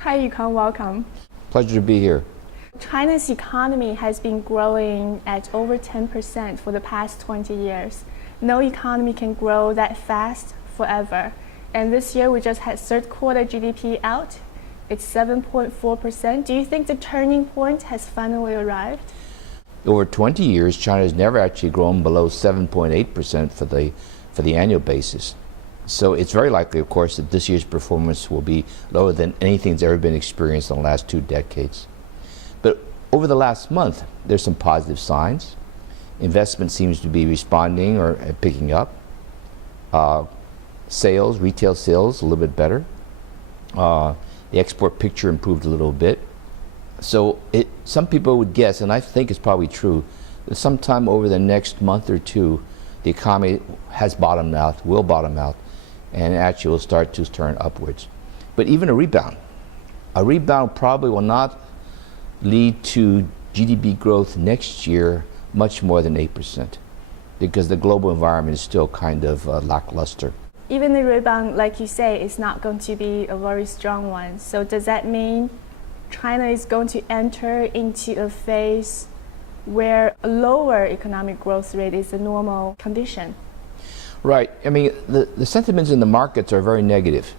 Hi, Yukon, welcome. Pleasure to be here. China's economy has been growing at over 10% for the past 20 years. No economy can grow that fast forever. And this year we just had third quarter GDP out. It's 7.4%. Do you think the turning point has finally arrived? Over 20 years, China has never actually grown below 7.8% for the annual basis. So it's very likely, of course, that this year's performance will be lower than anything that's ever been experienced in the last 2 decades. But over the last month, there's some positive signs. Investment seems to be responding or picking up. Sales, retail sales, a little bit better. The export picture improved a little bit. So some people would guess, and I think it's probably true, that sometime over the next month or two, the economy has bottomed out, will bottom out, and actually will start to turn upwards. But even a rebound probably will not lead to GDP growth next year much more than 8%, because the global environment is still kind of lackluster. Even the rebound, like you say, is not going to be a very strong one. So does that mean China is going to enter into a phase where a lower economic growth rate is a normal condition? Right. I mean, the sentiments in the markets are very negative.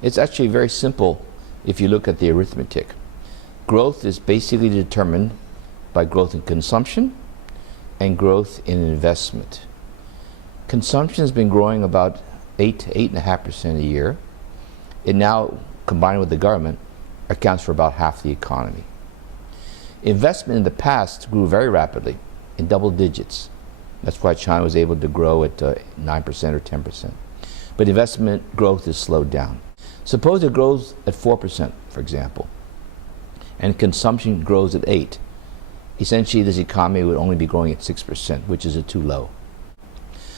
It's actually very simple if you look at the arithmetic. Growth is basically determined by growth in consumption and growth in investment. Consumption has been growing about 8 to 8.5% a year. It now, combined with the government, accounts for about half the economy. Investment in the past grew very rapidly, in double digits. That's why China was able to grow at 9% or 10%. But investment growth has slowed down. Suppose it grows at 4%, for example, and consumption grows at 8%. Essentially, this economy would only be growing at 6%, which is too low.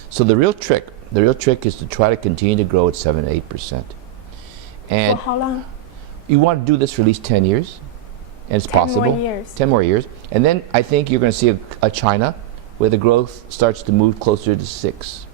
So the real trick is to try to continue to grow at 7 to 8%. And for how long? You want to do this for at least 10 years, and it's possible. 10 more years. 10 more years. And then I think you're going to see a China where the growth starts to move closer to 6.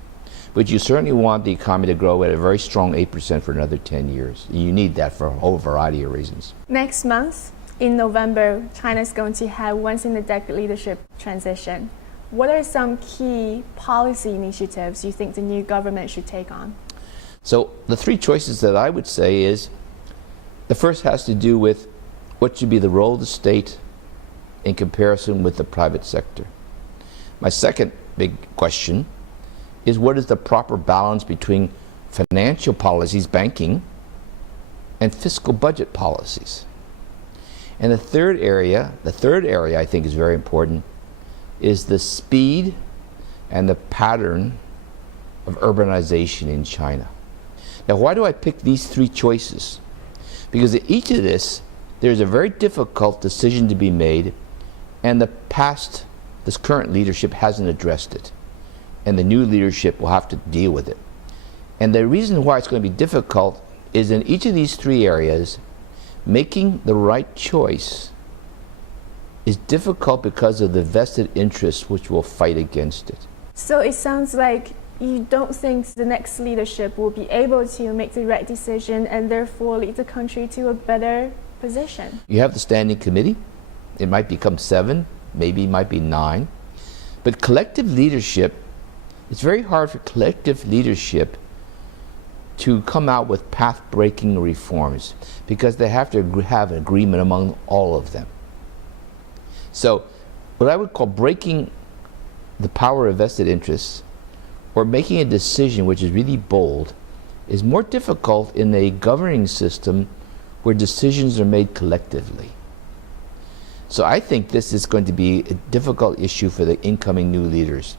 But you certainly want the economy to grow at a very strong 8% for another 10 years. You need that for a whole variety of reasons. Next month, in November, China is going to have once-in-a-decade leadership transition. What are some key policy initiatives you think the new government should take on? So the 3 choices that I would say is, the first has to do with what should be the role of the state in comparison with the private sector. My second big question is, what is the proper balance between financial policies, banking, and fiscal budget policies? And the third area I think is very important, is the speed and the pattern of urbanization in China. Now, why do I pick these 3 choices? Because in each of this, there's a very difficult decision to be made, and this current leadership hasn't addressed it. And the new leadership will have to deal with it. And the reason why it's going to be difficult is, in each of these 3 areas, making the right choice is difficult because of the vested interests which will fight against it. So it sounds like you don't think the next leadership will be able to make the right decision and therefore lead the country to a better position. You have the standing committee. It might become 7, maybe it might be 9. But collective leadership, it's very hard for collective leadership to come out with path-breaking reforms, because they have to have an agreement among all of them. So what I would call breaking the power of vested interests, or making a decision which is really bold, is more difficult in a governing system where decisions are made collectively. So I think this is going to be a difficult issue for the incoming new leaders.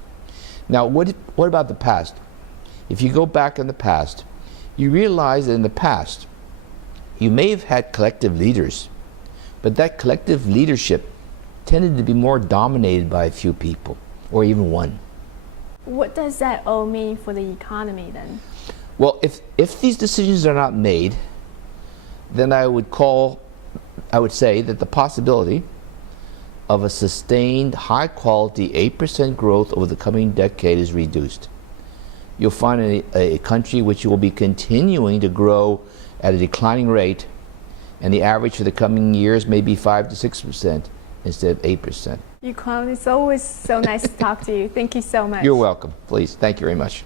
Now, what about the past? If you go back in the past, you realize that in the past, you may have had collective leaders, but that collective leadership tended to be more dominated by a few people, or even one. What does that all mean for the economy then? Well, if these decisions are not made, then I would say that the possibility of a sustained, high-quality 8% growth over the coming decade is reduced. You'll find a country which will be continuing to grow at a declining rate And the average for the coming years may be 5 to 6% instead of 8%. Yukon, it's always so nice to talk to you. Thank you so much. You're welcome. Please. Thank you very much.